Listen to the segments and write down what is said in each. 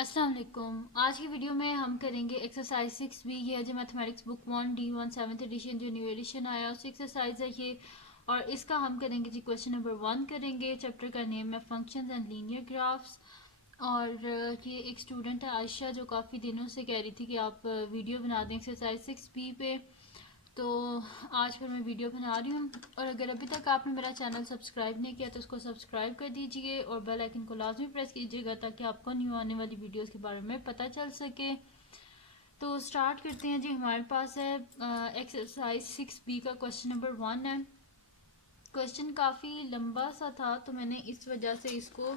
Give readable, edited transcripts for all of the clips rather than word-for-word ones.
अस्सलाम वालेकुम। आज की वीडियो में हम करेंगे एक्सरसाइज 6B। ये है जो mathematics book 1D1 7th edition जो न्यू एडिशन आया उसकी एक्सरसाइज है ये। और इसका हम करेंगे जी क्वेश्चन नंबर 1 करेंगे। चैप्टर का नेम है फंक्शंस एंड लीनियर ग्राफ्स। और ये एक स्टूडेंट है आयशा जो काफ़ी दिनों से कह रही थी कि आप वीडियो बना दें एक्सरसाइज 6B पे। तो आज फिर मैं वीडियो बना रही हूँ। और अगर अभी तक आपने मेरा चैनल सब्सक्राइब नहीं किया तो उसको सब्सक्राइब कर दीजिए और बेल आइकन को लाजमी प्रेस कीजिएगा ताकि आपको न्यू आने वाली वीडियोस के बारे में पता चल सके। तो स्टार्ट करते हैं जी। हमारे पास है एक्सरसाइज 6B का क्वेश्चन नंबर 1 है। क्वेश्चन काफ़ी लंबा सा था तो मैंने इस वजह से इसको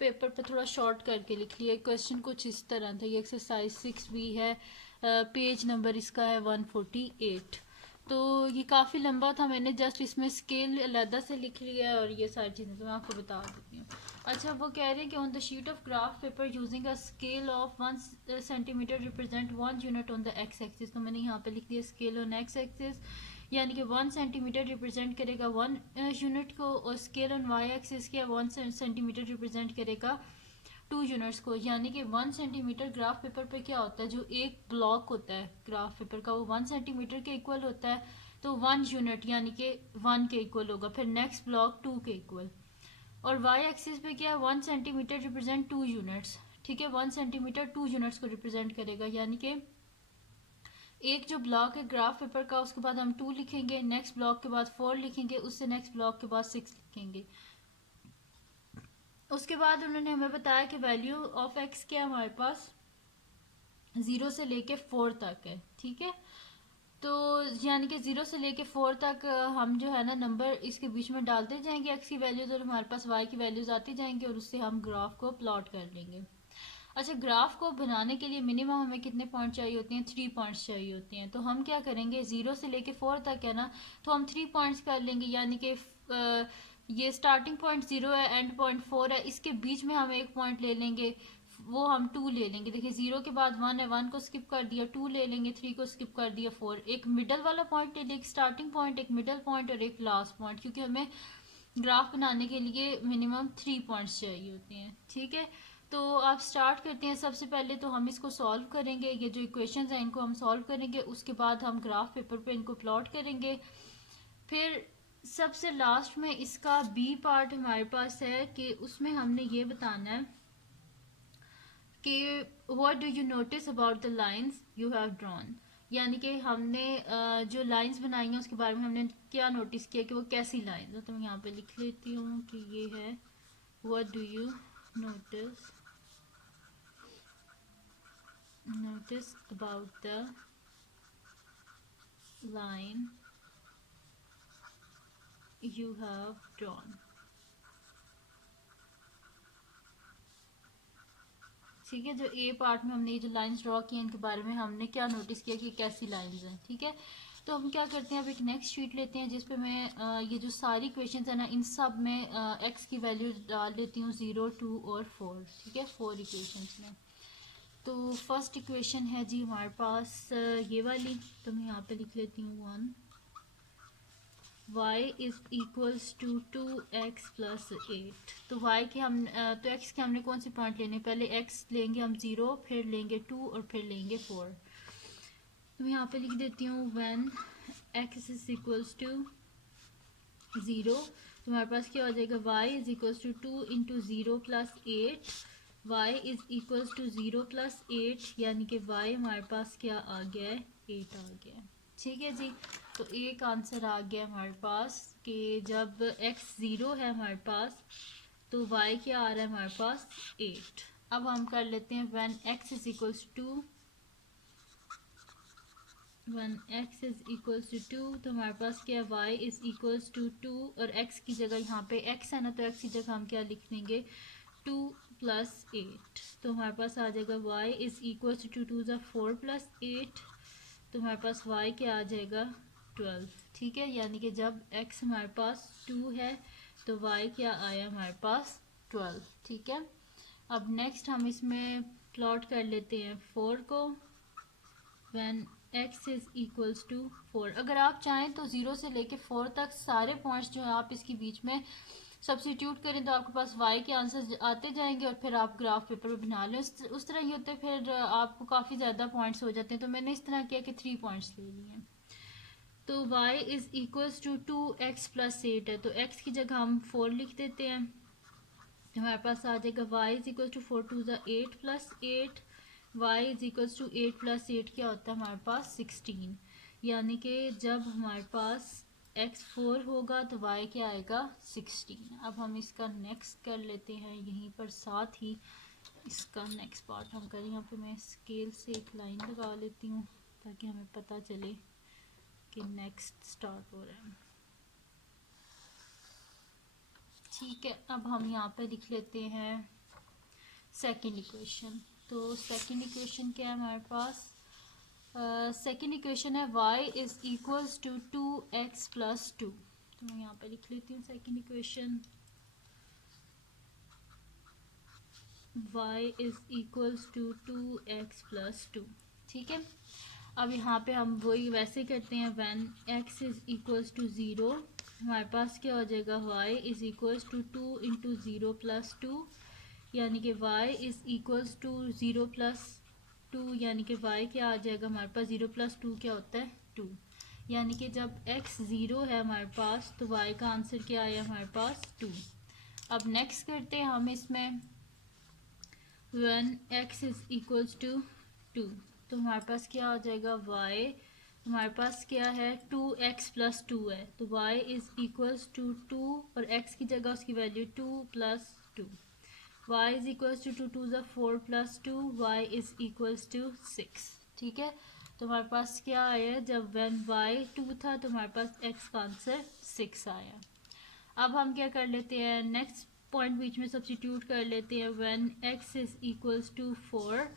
पेपर पर थोड़ा शॉर्ट करके लिख लिया। क्वेश्चन कुछ इस तरह था। ये एक्सरसाइज 6B है। पेज नंबर इसका है 148। तो ये काफ़ी लंबा था, मैंने जस्ट इसमें स्केल अलहदा से लिख लिया है और ये सारी चीज़ें तो मैं आपको बता देती हूँ। अच्छा, वो कह रहे हैं कि on the sheet of graph paper using a scale of 1 centimetre represent 1 unit on the x axis. तो मैंने यहाँ पे लिख दिया स्केल ऑन एक्स एक्सिस, यानी कि 1 सेंटीमीटर रिप्रेजेंट करेगा 1 यूनिट को, और स्केल ऑन वाई एक्सिस क्या 1 सेंटीमीटर रिप्रेजेंट करेगा 2 यूनिट्स को। यानी कि 1 सेंटीमीटर ग्राफ पेपर पे क्या होता है, जो एक ब्लॉक होता है ग्राफ पेपर का वो 1 सेंटीमीटर के इक्वल होता है। तो 1 यूनिट यानी कि 1 के इक्वल होगा, फिर नेक्स्ट ब्लॉक 2 के इक्वल। और वाई एक्सिस पे क्या है, 1 सेंटीमीटर रिप्रेजेंट 2 यूनिट्स। ठीक है, 1 सेंटीमीटर 2 यूनिट्स को रिप्रेजेंट करेगा। यानी कि एक जो ब्लॉक है ग्राफ पेपर का उसके बाद हम 2 लिखेंगे, नेक्स्ट ब्लॉक के बाद 4 लिखेंगे, उससे नेक्स्ट ब्लॉक के बाद 6 लिखेंगे। उसके बाद उन्होंने हमें बताया कि वैल्यू ऑफ एक्स क्या है हमारे पास 0 से लेके 4 तक है। ठीक है, तो यानी कि 0 से लेके 4 तक हम जो है ना नंबर इसके बीच में डालते जाएंगे एक्स की वैल्यूज, और हमारे पास वाई की वैल्यूज आती जाएंगी और उससे हम ग्राफ को प्लॉट कर लेंगे। अच्छा, ग्राफ को बनाने के लिए मिनिमम हमें कितने पॉइंट चाहिए होते हैं, 3 पॉइंट्स चाहिए होते हैं। तो हम क्या करेंगे, 0 से लेके 4 तक है ना, तो हम 3 पॉइंट्स कर लेंगे। यानी कि ये स्टार्टिंग पॉइंट 0 है, एंड पॉइंट 4 है, इसके बीच में हम एक पॉइंट ले लेंगे, वो हम 2 ले लेंगे। देखिए 0 के बाद 1 है, 1 को स्किप कर दिया, 2 ले लेंगे, 3 को स्किप कर दिया, 4। एक मिडल वाला पॉइंट ले लेंगे, एक स्टार्टिंग पॉइंट, एक मिडल पॉइंट और एक लास्ट पॉइंट, क्योंकि हमें ग्राफ बनाने के लिए मिनिमम 3 पॉइंट्स चाहिए होते हैं। ठीक है, तो आप स्टार्ट करते हैं। सबसे पहले तो हम इसको सॉल्व करेंगे, ये जो इक्वेशंस हैं इनको हम सॉल्व करेंगे, उसके बाद हम ग्राफ पेपर पे इनको प्लॉट करेंगे। फिर सबसे लास्ट में इसका बी पार्ट हमारे पास है कि उसमें हमने ये बताना है कि what do you notice about the lines you have drawn. यानी कि हमने जो लाइंस बनाई हैं उसके बारे में हमने क्या नोटिस किया कि वो कैसी लाइंस है। तो मैं यहाँ पे लिख लेती हूँ कि ये है what do you notice about the line you have drawn। ठीक है, जो ए पार्ट में हमने ये जो लाइंस ड्रॉ की हैं इनके बारे में हमने क्या नोटिस किया कि कैसी लाइंस हैं। ठीक है, तो हम क्या करते हैं, अब एक नेक्स्ट शीट लेते हैं जिसपे मैं ये जो सारी क्वेश्चंस है ना इन सब में एक्स की वैल्यू डाल लेती हूँ 0, 2 और 4। ठीक है, 4 इक्वेशंस में। तो फर्स्ट इक्वेशन है जी हमारे पास ये वाली, तो मैं यहाँ पे लिख लेती हूँ 1, y is equals to 2x plus 8। तो y के हम तो x के हमने कौन से पॉइंट लेने, पहले x लेंगे हम 0, फिर लेंगे 2 और फिर लेंगे 4। तो मैं यहाँ पे लिख देती हूँ when x is equals to 0, तो हमारे पास क्या हो जाएगा, y is equals to 2 into 0 plus 8। y is equals to 0 plus 8, यानी कि y हमारे पास क्या आ गया है, 8 आ गया है। ठीक है जी, तो एक आंसर आ गया हमारे पास कि जब x 0 है हमारे पास तो y क्या आ रहा है हमारे पास, 8। अब हम कर लेते हैं when x is equals to, one X is equals to 2, तो हमारे पास क्या है, y इज इक्वल्स टू 2, और x की जगह यहाँ पे x है ना, तो x की जगह हम क्या लिख देंगे 2 प्लस 8। तो हमारे पास आ जाएगा y इज इक्वल्स टू 2 ज़ा 4 प्लस 8, तो हमारे पास y क्या आ जाएगा 12। ठीक है, यानी कि जब x हमारे पास 2 है तो y क्या आया हमारे पास 12। ठीक है, अब नेक्स्ट हम इसमें प्लॉट कर लेते हैं 4 को, when x is equals to 4। अगर आप चाहें तो 0 से लेके 4 तक सारे पॉइंट्स जो है आप इसके बीच में सब्स्टिट्यूट करें तो आपके पास y के आंसर आते जाएंगे और फिर आप ग्राफ पेपर में बना लें। उस तरह ही होते फिर आपको काफ़ी ज़्यादा पॉइंट्स हो जाते हैं। तो मैंने इस तरह किया कि 3 पॉइंट्स ले लिए हैं। तो y is equals to 2x plus 8 है, तो x की जगह हम 4 लिख देते हैं। हमारे पास आ जाएगा y is equal to 4 two ज़ा 8 plus 8, y is equal to 8 plus 8 क्या होता है हमारे पास 16। यानी कि जब हमारे पास x 4 होगा तो y क्या आएगा 16। अब हम इसका नेक्स्ट कर लेते हैं यहीं पर, साथ ही इसका नेक्स्ट पार्ट हम करें। यहाँ पे मैं स्केल से एक लाइन लगा लेती हूँ ताकि हमें पता चले कि नेक्स्ट स्टार्ट हो रहा है। ठीक है, अब हम यहाँ पे लिख लेते हैं सेकेंड इक्वेशन। तो सेकेंड इक्वेशन क्या है हमारे पास, सेकेंड इक्वेशन है y is equals to 2x plus 2। तो मैं यहाँ पे लिख लेती हूँ second equation, y is equals to 2x plus 2। ठीक है, अब यहाँ पे हम वही वैसे करते हैं, when x is equals to 0 हमारे पास क्या हो जाएगा y is equals to 2 into 0 plus 2, यानी कि y is equals to 0 plus 2, यानी कि y क्या आ जाएगा हमारे पास 0 प्लस 2 क्या होता है 2। यानी कि जब x 0 है हमारे पास तो y का आंसर क्या आया हमारे पास 2। अब नेक्स्ट करते हैं हम इसमें, when x is equals to 2 तो हमारे पास क्या आ जाएगा y, हमारे पास क्या है 2x प्लस 2 है, तो y इज इक्वल्स टू 2 और x की जगह उसकी value 2 plus 2, y is equals to 2 two ज़ा 4 plus 2, y is equals to 6। ठीक है, तो हमारे पास क्या आया, जब व्हेन y 2 था तो हमारे पास x का आंसर 6 आया। अब हम क्या कर लेते हैं, नेक्स्ट पॉइंट बीच में सब्स्टिट्यूट कर लेते हैं, when x is equals to 4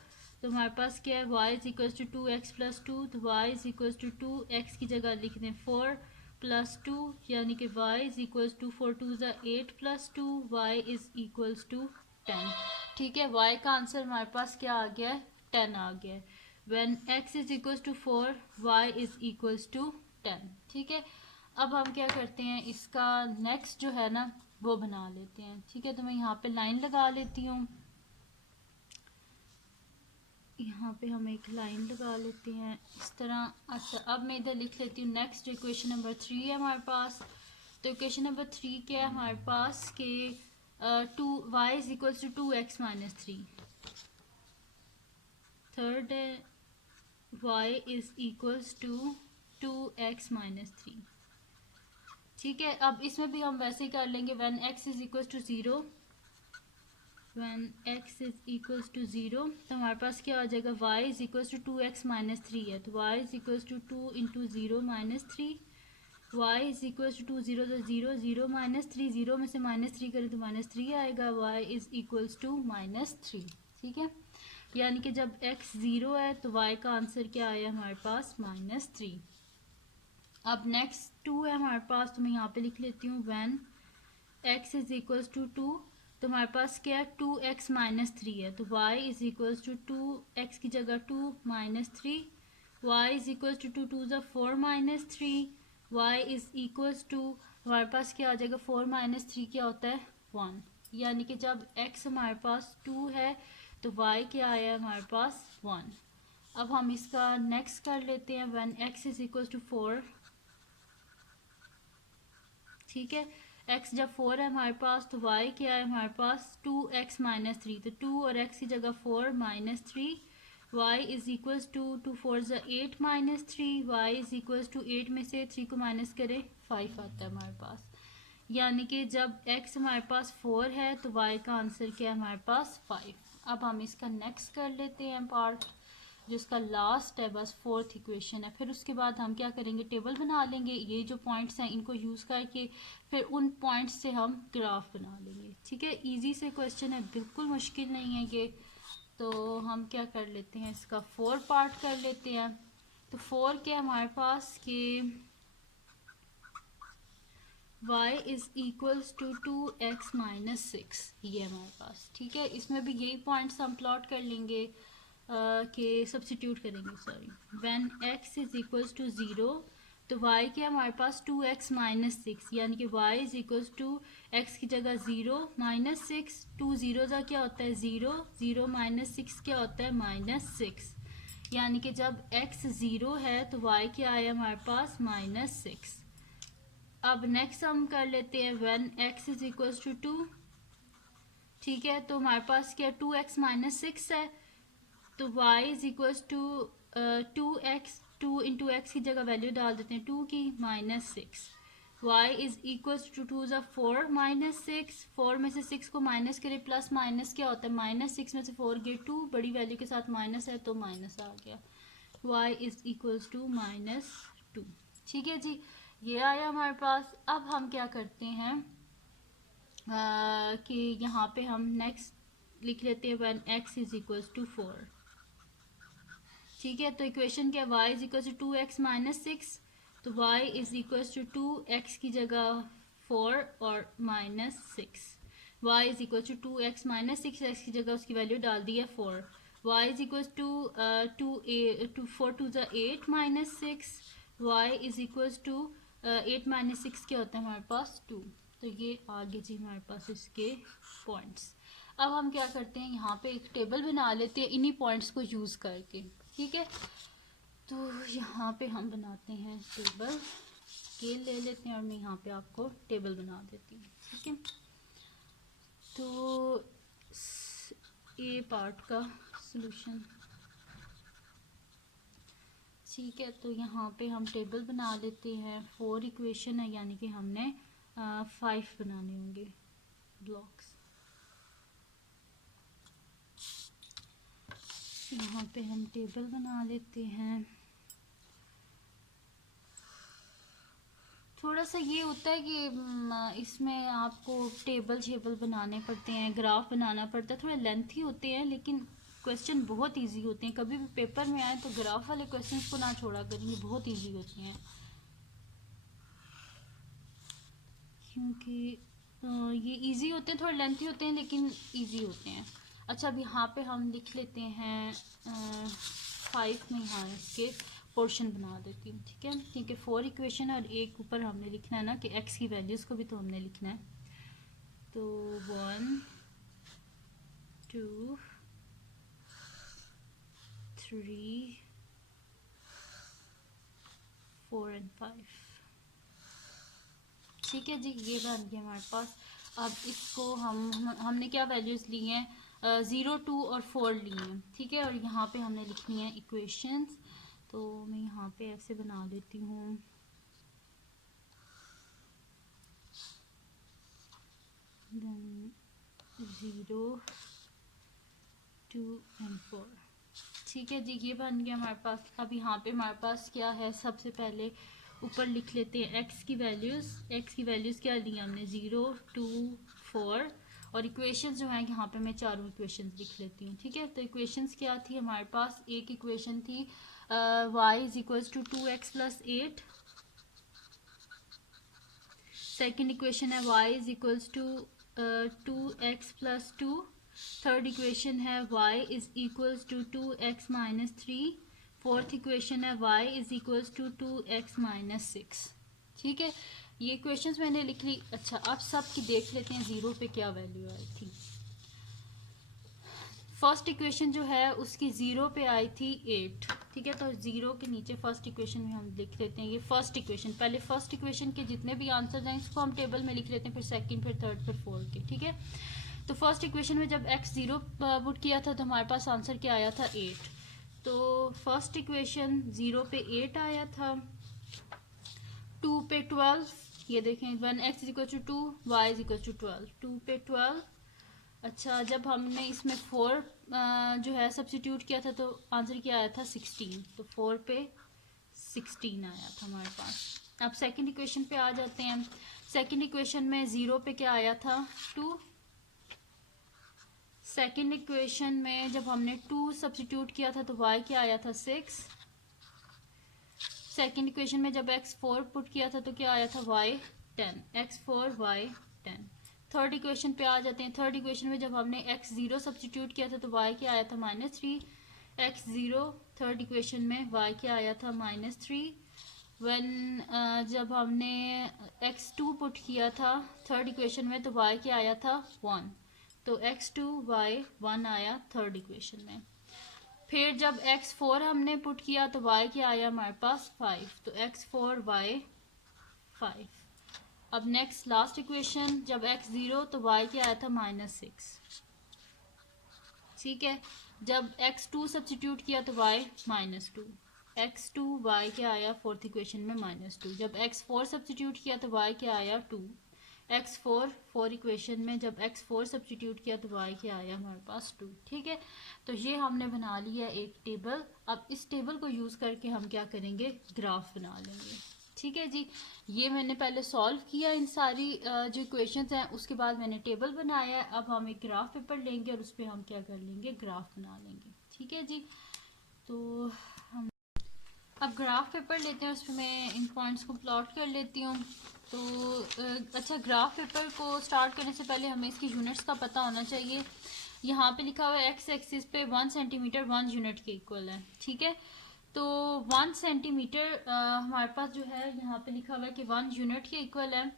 तो हमारे पास क्या है y is equals to 2x plus 2, तो y is equals to 2x की जगह लिख दें 4 प्लस 2, यानी कि y is equals to 4 two ज़ा 8 plus 2, y is equals to 10। ठीक है, y का आंसर हमारे पास क्या आ गया है 10 आ गया है। When x is equals to 4 y is equals to 10। ठीक है, अब हम क्या करते हैं, इसका नेक्स्ट जो है ना वो बना लेते हैं। ठीक है, तो मैं यहाँ पे लाइन लगा लेती हूँ, यहाँ पे हम एक लाइन लगा लेते हैं इस तरह। अच्छा, अब मैं इधर लिख लेती हूँ नेक्स्ट इक्वेशन नंबर 3 है हमारे पास। तो इक्वेशन नंबर 3 क्या है हमारे पास कि 2y is equals to 2x minus 3। Third है y is equals to 2x minus 3। ठीक है, अब इसमें भी हम वैसे ही कर लेंगे, when x is equals to 0, when x is equals to 0 तो हमारे पास क्या आ जाएगा y is equals to 2x minus 3 है, तो y is equals to 2 into 0 minus 3, y is equals to 2 0 तो 0 0 माइनस 3, 0 में से माइनस 3 करें तो माइनस 3 आएगा, y is equals to minus 3। ठीक है, यानी कि जब x 0 है तो y का आंसर क्या आया हमारे पास माइनस 3। अब नेक्स्ट 2 है हमारे पास, तो मैं यहाँ पे लिख लेती हूँ, when x is equals to 2 तो हमारे पास क्या है 2x माइनस 3 है, तो y is equals to 2x की जगह 2 minus 3, y is equals to 2 two ज़ा 4 minus 3, y is equals to हमारे पास क्या आ जाएगा 4 माइनस 3 क्या होता है 1। यानी कि जब x हमारे पास 2 है तो y क्या आया हमारे पास 1। अब हम इसका नेक्स्ट कर लेते हैं, when x is equals to 4। ठीक है, x जब 4 है हमारे पास तो y क्या है हमारे पास 2x माइनस 3, तो 2 और x की जगह 4 minus 3, y is equals to 2 4 ज़ा 8 minus 3, y is equals to 8 में से 3 को माइनस करें 5 आता है हमारे पास। यानी कि जब x हमारे पास 4 है तो y का आंसर क्या है हमारे पास 5। अब हम इसका नेक्स्ट कर लेते हैं पार्ट, जिसका लास्ट है बस फोर्थ इक्वेशन है। फिर उसके बाद हम क्या करेंगे, टेबल बना लेंगे, ये जो पॉइंट्स हैं इनको यूज़ करके फिर उन पॉइंट्स से हम ग्राफ बना लेंगे। ठीक है, इजी से क्वेश्चन है, बिल्कुल मुश्किल नहीं है ये। तो हम क्या कर लेते हैं, इसका 4 पार्ट कर लेते हैं। तो 4 क्या हमारे पास कि y is equals to 2x minus 6, ये हमारे पास। ठीक है, इसमें भी यही पॉइंट्स हम प्लॉट कर लेंगे कि सब्स्टिट्यूट करेंगे, sorry. When x is equals to 0 तो y क्या है हमारे पास 2x माइनस 6, यानी कि y is equals to x की जगह 0 माइनस 6, 2 जीरो का क्या होता है 0, 0 माइनस 6 क्या होता है -6, यानी कि जब x 0 है तो y क्या आया हमारे पास -6। अब नेक्स्ट हम कर लेते हैं when x is equals to 2। ठीक है, तो हमारे पास क्या 2x माइनस 6 है, तो y is equals to 2x, 2 into x की जगह वैल्यू डाल देते हैं 2 की -6। y इज इक्वल्स टू 2 ज़ा 4 -6, 4 में से 6 को माइनस करें प्लस माइनस क्या होता है -6 में से 4 गए 2, बड़ी वैल्यू के साथ माइनस है तो माइनस आ गया, y इज इक्वल्स टू -2। ठीक है जी, ये आया हमारे पास। अब हम क्या करते हैं कि यहाँ पे हम नेक्स्ट लिख लेते हैं when x is equals to 4। ठीक है, तो इक्वेशन क्या y is equal to 2x minus 6, तो y is equal to 2x की जगह 4 और -6, y is equal to 2x minus 6, x की जगह उसकी वैल्यू डाल दी है 4, y is equal to 4 two ज़ा 8 minus 6, y is equal to 8 minus 6 क्या होता है हमारे पास 2। तो ये आगे जी हमारे पास इसके पॉइंट्स। अब हम क्या करते हैं यहाँ पे एक टेबल बना लेते हैं इन्हीं पॉइंट्स को यूज़ करके। ठीक है, तो यहाँ पे हम बनाते हैं टेबल, स्केल ले लेते हैं और मैं यहाँ पे आपको टेबल बना देती हूँ। ठीक है, तो ए पार्ट का सॉल्यूशन। ठीक है, तो यहाँ पे हम टेबल बना लेते हैं, 4 इक्वेशन है यानी कि हमने 5 बनाने होंगे ब्लॉक्स। यहाँ पे हम टेबल बना लेते हैं। थोड़ा सा ये होता है कि इसमें आपको टेबल शेबल बनाने पड़ते हैं, ग्राफ बनाना पड़ता है, थोड़े लेंथी होते हैं लेकिन क्वेश्चन बहुत इजी होते हैं। कभी भी पेपर में आए तो ग्राफ वाले क्वेश्चंस को ना छोड़ा करेंगे, बहुत इजी होते हैं क्योंकि ये इजी होते हैं, थोड़े लेंथी होते हैं लेकिन इजी होते हैं। अच्छा, अब यहाँ पे हम लिख लेते हैं 5 में यहाँ इसके पोर्शन बना देती हूँ। ठीक है, क्योंकि 4 इक्वेशन और एक ऊपर हमने लिखना है ना कि x की वैल्यूज़ को भी तो हमने लिखना है। तो 1 2 3 4 एंड 5। ठीक है जी, ये बन गया हमारे पास। अब इसको हमने क्या वैल्यूज़ ली हैं 0 2 और 4 ली हैं। ठीक है, और यहाँ पे हमने लिखनी है इक्वेशंस, तो मैं यहाँ पे ऐसे बना लेती हूँ 0 2 एंड 4। ठीक है जी, ये बन गया हमारे पास। अब यहाँ पे हमारे पास क्या है, सबसे पहले ऊपर लिख लेते हैं x की वैल्यूज़। x की वैल्यूज़ क्या ली हमने 0 2 4, और इक्वेशंस जो हैं यहाँ पे मैं चारों इक्वेशंस लिख लेती हूँ। ठीक है, तो इक्वेशंस क्या थी हमारे पास, एक इक्वेशन थी y is equals to 2x plus 8, second equation है y is equals to 2x plus 2, third equation है y is equals to 2x minus 3, fourth equation है y is equals to 2x minus 6। ठीक है, ये equations मैंने लिख ली। अच्छा, अब सब की देख लेते हैं ज़ीरो पे क्या वैल्यू आई थी। फर्स्ट इक्वेशन जो है उसकी 0 पे आई थी 8। ठीक है, तो 0 के नीचे फर्स्ट इक्वेशन में हम लिख लेते हैं ये फर्स्ट इक्वेशन। पहले फर्स्ट इक्वेशन के जितने भी आंसर हैं इसको हम टेबल में लिख लेते हैं, फिर सेकंड, फिर थर्ड, फिर फोर्थ के। ठीक है, तो फर्स्ट इक्वेशन में जब x 0 पुट किया था तो हमारे पास आंसर क्या आया था 8। तो फर्स्ट इक्वेशन 0 पे 8 आया था, 2 पे 12, ये देखें 1x is equal to 2, y is equal to 12, 2 पे 12। अच्छा, जब हमने इसमें 4 जो है सब्स्टिट्यूट किया था तो आंसर क्या आया था 16, तो 4 पे 16 आया था हमारे पास। अब सेकंड इक्वेशन पे आ जाते हैं। सेकंड इक्वेशन में 0 पे क्या आया था 2, सेकंड इक्वेशन में जब हमने 2 सब्स्टिट्यूट किया था तो y क्या आया था 6, सेकंड इक्वेशन में जब x 4 पुट किया था तो क्या आया था y 10, x 4 y 10। Third equation पे आ जाते हैं। थर्ड इक्वेशन में जब हमने x 0 सब्स्टिट्यूट किया था तो y क्या आया था -3, x 0 थर्ड इक्वेशन में y क्या आया था -3, जब हमने x2 पुट किया था थर्ड इक्वेशन में तो y क्या आया था 1, तो x2 y 1 आया थर्ड इक्वेशन में। फिर जब x4 हमने पुट किया तो y क्या आया हमारे पास 5, तो x4 y 5। अब नेक्स्ट लास्ट इक्वेशन जब x0 तो y क्या आया था -6, ठीक है। जब x2 सब्स्टिट्यूट किया तो y -2, x2 y क्या आया फोर्थ इक्वेशन में -2। जब x4 सब्स्टिट्यूट किया तो y क्या आया 2, x4 फोर इक्वेशन में जब x4 सब्स्टिट्यूट किया तो y क्या आया हमारे पास 2, ठीक है। तो ये हमने बना लिया एक टेबल। अब इस टेबल को यूज़ करके हम क्या करेंगे, ग्राफ बना लेंगे, ठीक है जी। ये मैंने पहले सॉल्व किया इन सारी जो इक्वेशंस हैं, उसके बाद मैंने टेबल बनाया है। अब हम एक ग्राफ पेपर लेंगे और उस पर हम क्या कर लेंगे, ग्राफ बना लेंगे, ठीक है जी। तो हम अब ग्राफ पेपर लेते हैं, उस पर मैं इन पॉइंट्स को प्लॉट कर लेती हूँ। तो अच्छा, ग्राफ पेपर को स्टार्ट करने से पहले हमें इसकी यूनिट्स का पता होना चाहिए। यहाँ पे लिखा हुआ है एक्स एक्सिस पे 1 सेंटीमीटर 1 यूनिट के इक्वल है, ठीक है। तो 1 सेंटीमीटर हमारे पास जो है यहाँ पे लिखा हुआ है कि 1 यूनिट के इक्वल है,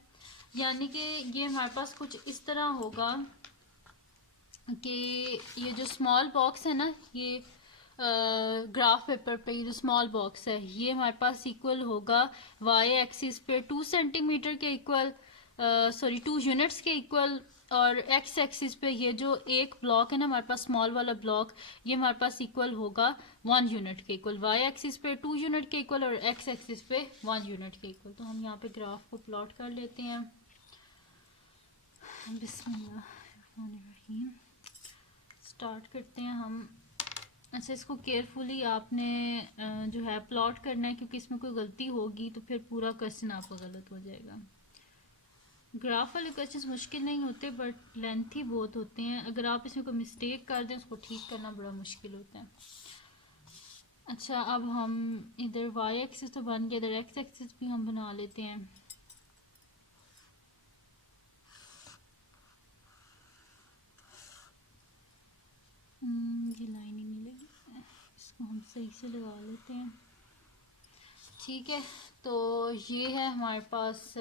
यानी कि ये हमारे पास कुछ इस तरह होगा कि ये जो स्मॉल बॉक्स है ना, ये ग्राफ पेपर पे ये जो स्मॉल बॉक्स है ये हमारे पास इक्वल होगा वाई एक्सिस पे 2 सेंटीमीटर के इक्वल, सॉरी 2 यूनिट्स के इक्वल, और एक्स एक्सिस पे ये जो एक ब्लॉक है ना हमारे पास स्मॉल वाला ब्लॉक, ये हमारे पास इक्वल होगा 1 यूनिट के इक्वल। वाई एक्सिस पे 2 यूनिट के इक्वल और एक्स एक्सिस पे 1 यूनिट के इक्वल। तो हम यहाँ पे ग्राफ को प्लॉट कर लेते हैं। बिस्मिल्लाहिर्रहमानिर्रहीम, स्टार्ट करते हैं हम। अच्छा, इसको केयरफुली आपने जो है प्लॉट करना है, क्योंकि इसमें कोई गलती होगी तो फिर पूरा क्वेश्चन आपका गलत हो जाएगा। ग्राफ वाले क्वेश्चन मुश्किल नहीं होते बट लेंथी बहुत होते हैं। अगर आप इसमें कोई मिस्टेक कर दें उसको ठीक करना बड़ा मुश्किल होता है। अच्छा, अब हम इधर वाई एक्सिस तो बन गया, इधर एक्स एक्सिस भी हम बना लेते हैं। ये लाइन ही नहीं लगी, इसको हम सही से लगा लेते हैं, ठीक है। तो ये है हमारे पास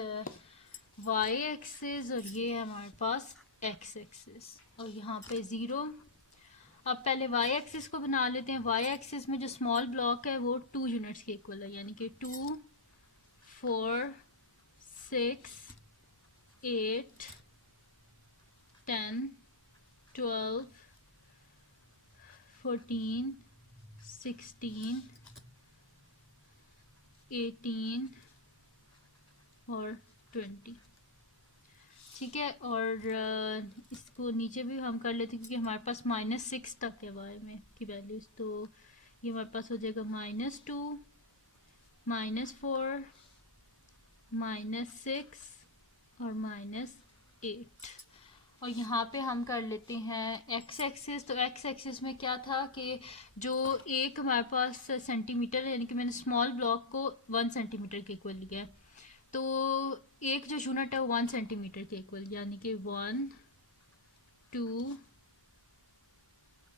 वाई एक्सिस और ये है हमारे पास एक्स एक्सिस, और यहाँ पे 0। अब पहले वाई एक्सिस को बना लेते हैं। वाई एक्सिस में जो स्मॉल ब्लॉक है वो 2 यूनिट्स के इक्वल है, यानी कि 2, 4, 6, 8, 10, 12, 14, 16, 18 और 20, ठीक है। और इसको नीचे भी हम कर लेते हैं क्योंकि हमारे पास -6 तक है वाई में की वैल्यूज, तो ये हमारे पास हो जाएगा -2, -4, -6 और -8। और यहाँ पे हम कर लेते हैं एक्स एक्सिस। तो एक्स एक्सिस में क्या था कि जो एक हमारे पास सेंटीमीटर, यानी कि मैंने स्मॉल ब्लॉक को 1 सेंटीमीटर के इक्वल लिया है, तो एक जो यूनिट है 1 सेंटीमीटर के इक्वल, यानी कि 1, 2,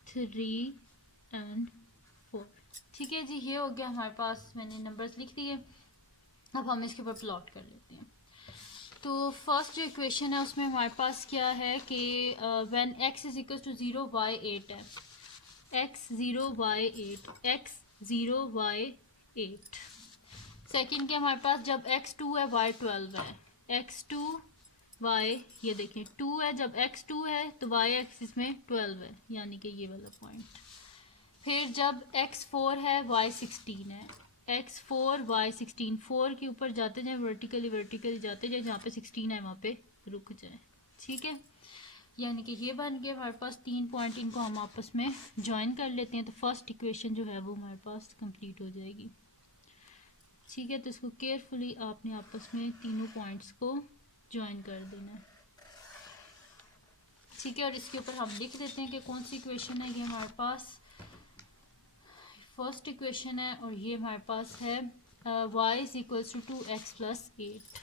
3 एंड 4, ठीक है जी। ये हो गया हमारे पास, मैंने नंबर्स लिख दिए। अब हम इसके ऊपर प्लॉट कर लेते हैं। तो फर्स्ट जो इक्वेशन है उसमें हमारे पास क्या है कि when x is equal to 0 y 8 है, x 0 y 8, x 0 y 8। Second के हमारे पास जब x 2 है y 12 है, x 2 y, ये देखें 2 है, जब x 2 है तो y एक्सिस में 12 है, यानी कि ये वाला पॉइंट। फिर जब x 4 है y 16 है, x 4 y 16, 4 के ऊपर जाते जाए वर्टिकली जाते जाए, जहाँ पे 16 है वहाँ पे रुक जाए, ठीक है। यानी कि ये बन गया हमारे पास 3 पॉइंट, इनको हम आपस में ज्वाइन कर लेते हैं तो फर्स्ट इक्वेशन जो है वो हमारे पास कंप्लीट हो जाएगी, ठीक है। तो इसको केयरफुली आपने आपस में तीनों पॉइंट्स को ज्वाइन कर देना है, ठीक है। और इसके ऊपर हम लिख देते हैं कि कौन सी इक्वेशन है। ये हमारे पास फर्स्ट इक्वेशन है और ये हमारे पास है y is equals to 2x plus 8,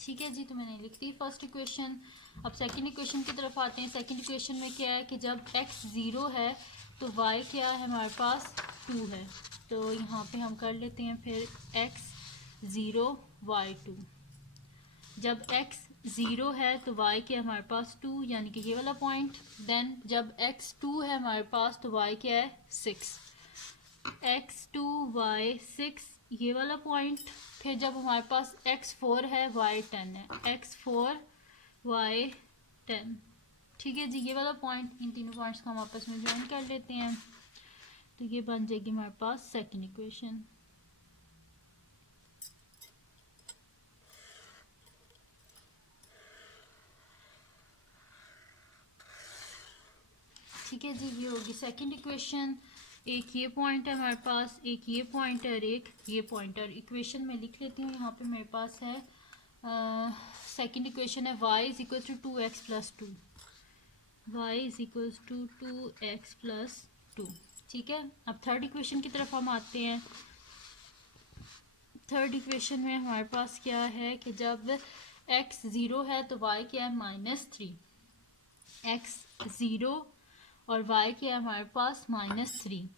ठीक है जी। तो मैंने लिख दी फर्स्ट इक्वेशन। अब सेकंड इक्वेशन की तरफ आते हैं। सेकंड इक्वेशन में क्या है कि जब x 0 है तो y क्या है हमारे पास 2 है। तो यहाँ पे हम कर लेते हैं फिर x 0 y 2। जब x 0 है तो y क्या है हमारे पास 2 यानी कि ये वाला पॉइंट। देन जब x 2 है हमारे पास तो y क्या है 6, x 2 y 6 ये वाला पॉइंट। फिर जब हमारे पास x 4 है y 10 है, x 4 y 10, ठीक है जी, ये वाला पॉइंट। इन तीनों पॉइंट्स को हम आपस में ज्वाइन कर लेते हैं तो ये बन जाएगी हमारे पास सेकंड इक्वेशन। ठीक है जी, ये होगी सेकंड इक्वेशन। एक ये पॉइंट है हमारे पास, एक ये पॉइंट है और एक ये पॉइंट है। इक्वेशन में लिख लेती हूँ, यहाँ पे मेरे पास है सेकंड इक्वेशन है y is equal to 2x plus 2, y is equal to 2x plus 2। ठीक है, अब थर्ड इक्वेशन की तरफ हम आते हैं। थर्ड इक्वेशन में हमारे पास क्या है कि जब x 0 है तो y क्या है -3, x 0 और y क्या है हमारे पास -3।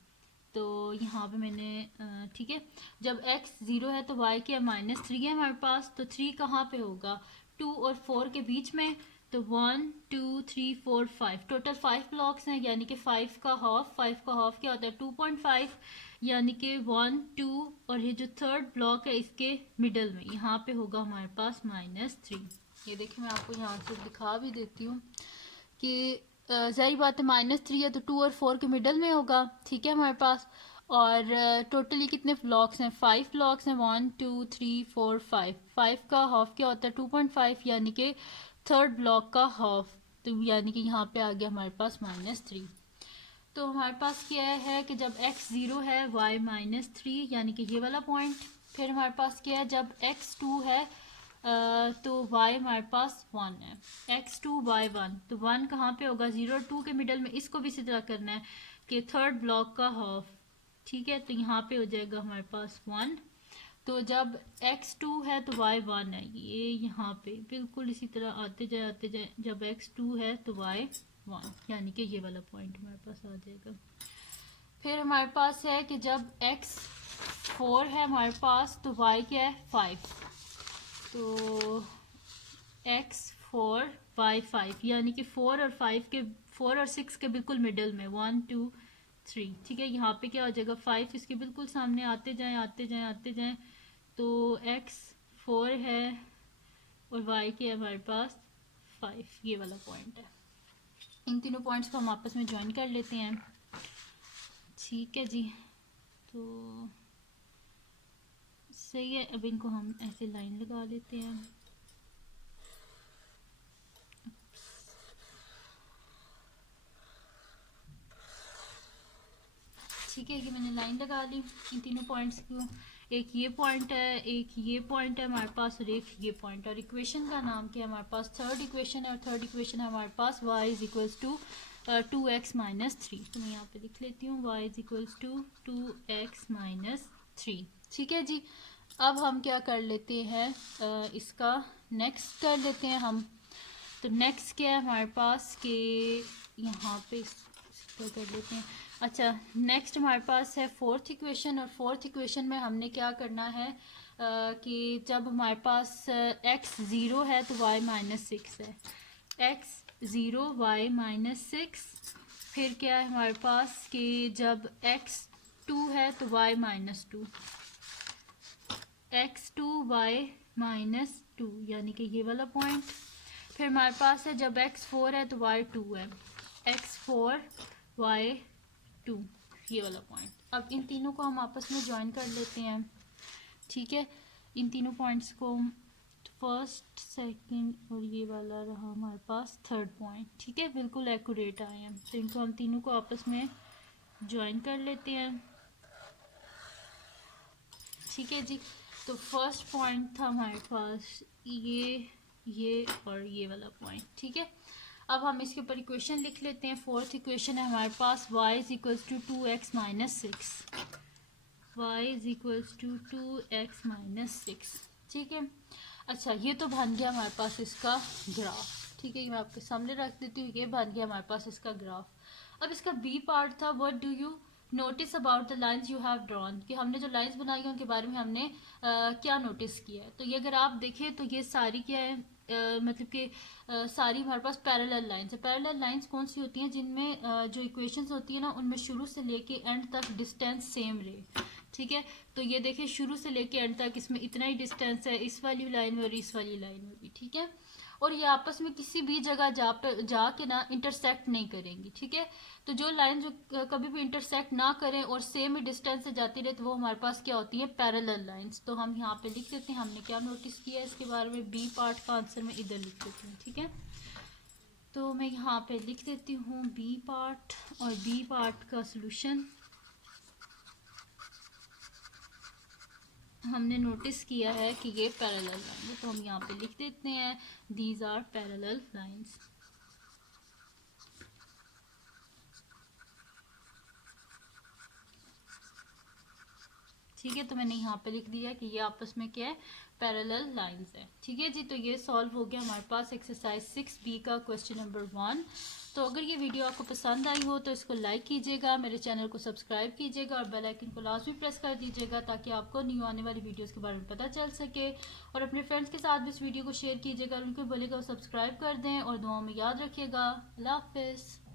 तो यहाँ पे मैंने ठीक है, जब x 0 है तो y क्या है -3 है हमारे पास। तो 3 कहाँ पे होगा, 2 और 4 के बीच में। तो 1 2 3 4 5 टोटल 5 ब्लॉक्स हैं, यानी कि 5 का हाफ क्या होता है 2.5, यानी कि 1 2 और ये जो थर्ड ब्लॉक है इसके मिडल में यहाँ पे होगा हमारे पास -3। ये देखिए मैं आपको यहाँ से दिखा भी देती हूँ कि सही बात है -3 है तो 2 और 4 के मिडल में होगा। ठीक है हमारे पास, और टोटली कितने ब्लॉक्स हैं, 5 ब्लॉक्स हैं, 1 2 3 4 5। 5 का हाफ क्या होता है 2.5, यानी कि थर्ड ब्लॉक का हाफ। तो यानी कि यहाँ पे आ गया हमारे पास -3। तो हमारे पास क्या है कि जब x 0 है y -3 यानी कि ये वाला पॉइंट। फिर हमारे पास क्या है जब x 2 है तो y हमारे पास 1 है, x 2 y 1। तो 1 कहाँ पे होगा 0 और 2 के मिडल में। इसको भी इसी तरह करना है कि थर्ड ब्लॉक का हाफ। ठीक है, तो यहाँ पे हो जाएगा हमारे पास 1। तो जब x 2 है तो y 1 है, ये यहाँ पे बिल्कुल इसी तरह आते जाए। जब x 2 है तो y 1, यानी कि ये वाला पॉइंट हमारे पास आ जाएगा। फिर हमारे पास है कि जब x 4 है हमारे पास तो y क्या है 5। तो x 4 y 5, यानी कि 4 और 6 के बिल्कुल मिडल में 1 2 3। ठीक है, यहाँ पे क्या हो जाएगा 5 इसके बिल्कुल सामने आते जाएं। तो x 4 है और y के हमारे पास 5, ये वाला पॉइंट है। इन तीनों पॉइंट्स को हम आपस में ज्वाइन कर लेते हैं। ठीक है जी, तो सही है। अब इनको हम ऐसे लाइन लगा लेते हैं। ठीक है, ये मैंने लाइन लगा ली इन तीनों पॉइंट्स को। एक ये पॉइंट है, एक ये पॉइंट है हमारे पास और एक ये पॉइंट। और इक्वेशन का नाम क्या है हमारे पास, थर्ड इक्वेशन है। और थर्ड इक्वेशन है हमारे पास y is equals to 2x -3। तो मैं यहाँ पे लिख लेती हूँ y is equals to 2x -3। ठीक है जी, अब हम क्या कर लेते हैं इसका नेक्स्ट कर लेते हैं हम। तो नेक्स्ट क्या है हमारे पास कि यहाँ पे इसको कर लेते हैं। अच्छा, नेक्स्ट हमारे पास है फोर्थ इक्वेशन। और फोर्थ इक्वेशन में हमने क्या करना है कि जब हमारे पास x 0 है तो y -6 है, x 0 y -6। फिर क्या है हमारे पास कि जब x 2 है तो y -2, x 2 y -2, यानी कि ये वाला पॉइंट। फिर हमारे पास है जब x 4 है तो y 2 है, x 4 y 2, ये वाला पॉइंट। अब इन तीनों को हम आपस में ज्वाइन कर लेते हैं। ठीक है, इन तीनों पॉइंट्स को फर्स्ट सेकंड और ये वाला रहा हमारे पास थर्ड पॉइंट। ठीक है, बिल्कुल एक्यूरेट आए हैं। तो इनको हम तीनों को आपस में ज्वाइन कर लेते हैं। ठीक है जी, तो फर्स्ट पॉइंट था हमारे पास ये और ये वाला पॉइंट। ठीक है, अब हम इसके ऊपर इक्वेशन लिख लेते हैं। फोर्थ इक्वेशन है हमारे पास y is equals to 2x -6, y is equals to 2x -6। ठीक है, अच्छा ये तो बन गया हमारे पास इसका ग्राफ। ठीक है, ये मैं आपके सामने रख देती हूँ। ये बन गया हमारे पास इसका ग्राफ। अब इसका बी पार्ट था, what do you notice about the lines you have drawn, कि हमने जो लाइंस बनाई हैं उनके बारे में हमने क्या नोटिस किया है। तो ये अगर आप देखें तो ये सारी क्या है, मतलब कि सारी हमारे पास पैरेलल लाइंस है। पैरेलल लाइंस कौन सी होती हैं, जिनमें जो इक्वेशंस होती है ना उनमें शुरू से लेके एंड तक डिस्टेंस सेम रहे। ठीक है, तो ये देखिए शुरू से लेके एंड तक इसमें इतना ही डिस्टेंस है, इस वाली लाइन में और इस वाली लाइन में भी। ठीक है, और ये आपस में किसी भी जगह जाके ना इंटरसेक्ट नहीं करेंगी। ठीक है, तो जो लाइन जो कभी भी इंटरसेक्ट ना करें और सेम ही डिस्टेंस से जाती रहे, तो वो हमारे पास क्या होती है, पैरेलल लाइंस। तो हम यहाँ पे लिख देते हैं हमने क्या नोटिस किया इसके बारे में। बी पार्ट का आंसर मैं इधर लिख देती हूँ। ठीक है, तो मैं यहाँ पे लिख देती हूँ बी पार्ट, और बी पार्ट का सोल्यूशन हमने नोटिस किया है कि ये पैरेलल लाइन है, तो हम यहाँ पे लिख देते हैं दीज आर पैरेलल लाइंस। ठीक है, तो मैंने यहाँ पे लिख दिया कि ये आपस में क्या है, पैरेलल लाइंस है। ठीक है जी, तो ये सॉल्व हो गया हमारे पास एक्सरसाइज 6B का क्वेश्चन नंबर 1। तो अगर ये वीडियो आपको पसंद आई हो तो इसको लाइक कीजिएगा, मेरे चैनल को सब्सक्राइब कीजिएगा और बेल आइकन को लाजमी प्रेस कर दीजिएगा ताकि आपको न्यू आने वाली वीडियोस के बारे में पता चल सके। और अपने फ्रेंड्स के साथ भी इस वीडियो को शेयर कीजिएगा और उनको बोलेगा वो सब्सक्राइब कर दें, और दुआओं में याद रखिएगा। अल्लाह हाफिज़।